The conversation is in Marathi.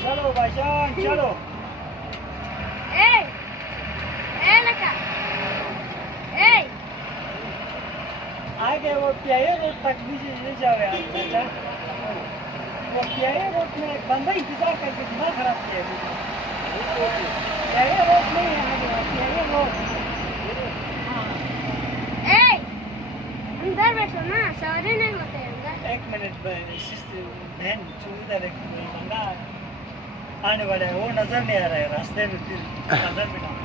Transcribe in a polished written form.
चलो भाईजान चलो लड़का आगे वो प्यारे रोड तक भी ले जाओ यार चाचा वो प्यारे रोड में एक बंदा इंतजार करके दिमाग खराब किया प्यारे रोड नहीं है आगे प्यारे रोड अंदर बैठो ना सवारी नहीं होते अंदर एक मिनट बहन इधर एक बंदा आने वाला है वो नजर नहीं आ रहा है रास्ते में फिर अंदर में